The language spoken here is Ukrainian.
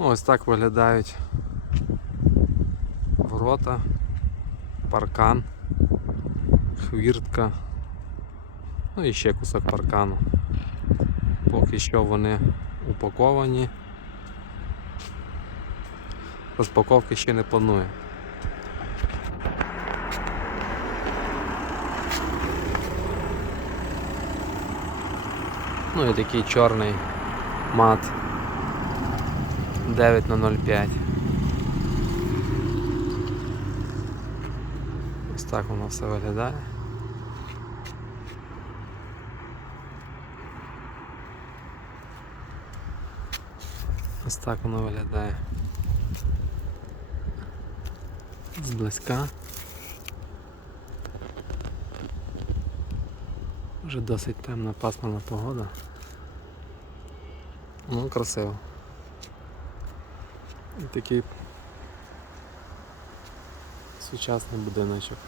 Ось так виглядають ворота, паркан, хвіртка, ну і ще кусок паркану. Поки що вони упаковані. Розпаковки ще не планую. Ну і такий чорний мат 9 на 05. Ось так воно все виглядає. Ось так воно виглядає. Зблизька. Вже досить темна пасмурна погода. Ну, красиво. І такий сучасний будиночок.